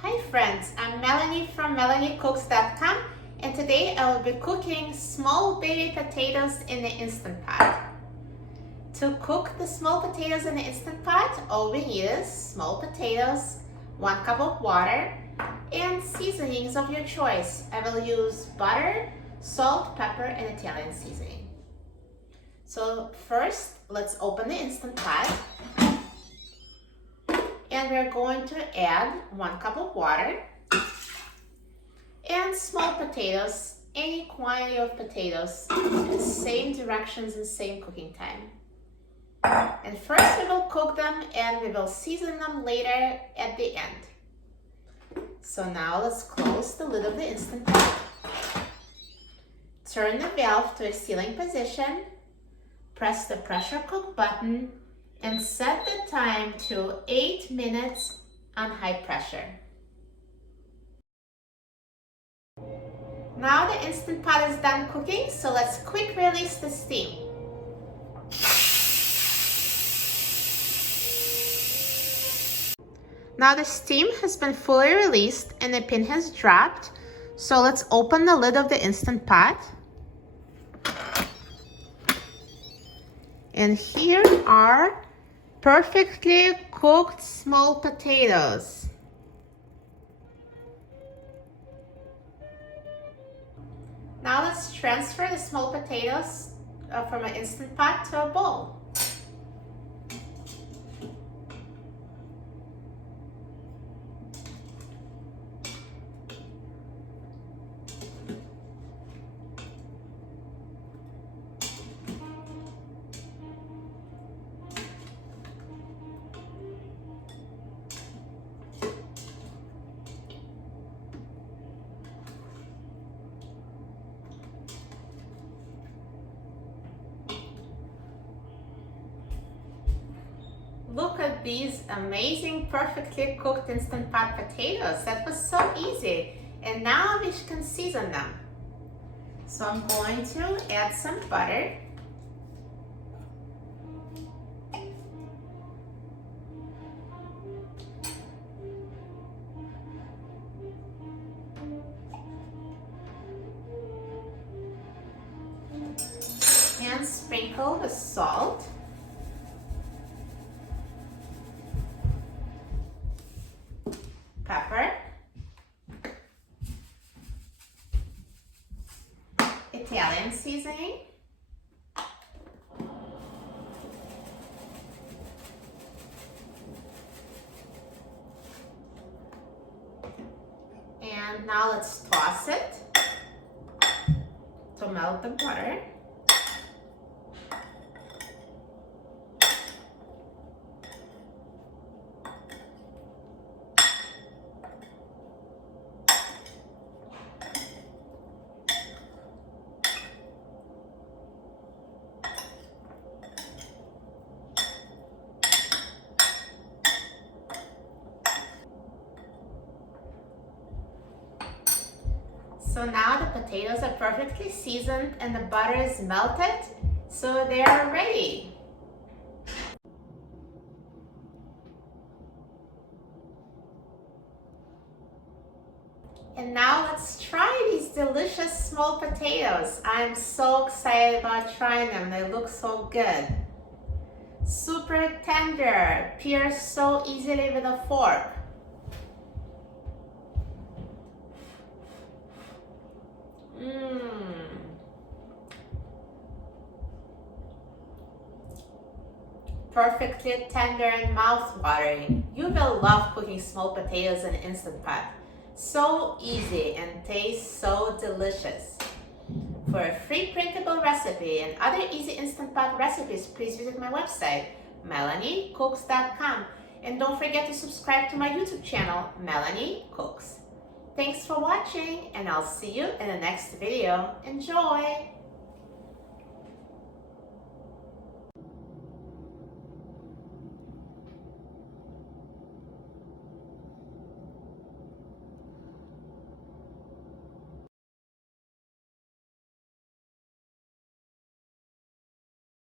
Hi friends, I'm Melanie from MelanieCooks.com, and today I will be cooking small baby potatoes in the Instant Pot. To cook the small potatoes in the Instant Pot, all we need is small potatoes, 1 cup of water, and seasonings of your choice. I will use butter, salt, pepper, and Italian seasoning. So first, let's open the Instant Pot. And we're going to add 1 cup of water and small potatoes, any quantity of potatoes, same directions and same cooking time. And first we will cook them and we will season them later at the end. So now let's close the lid of the Instant Pot. Turn the valve to a sealing position, press the pressure cook button, and set the time to 8 minutes on high pressure. Now the Instant Pot is done cooking, so let's quick release the steam. Now the steam has been fully released and the pin has dropped, so let's open the lid of the Instant Pot. And here are perfectly cooked small potatoes. Now let's transfer the small potatoes from an Instant Pot to a bowl. Look at these amazing, perfectly cooked Instant Pot potatoes. That was so easy. And now we can season them. So I'm going to add some butter. And sprinkle the salt. Pepper, Italian seasoning, and now let's toss it to melt the butter. So now the potatoes are perfectly seasoned and the butter is melted, so they are ready. And now let's try these delicious small potatoes. I'm so excited about trying them. They look so good. Super tender, pierce so easily with a fork. Perfectly tender and mouth-watering. You will love cooking small potatoes in an Instant Pot. So easy and tastes so delicious. For a free printable recipe and other easy Instant Pot recipes, please visit my website, MelanieCooks.com. And don't forget to subscribe to my YouTube channel, Melanie Cooks. Thanks for watching, and I'll see you in the next video. Enjoy!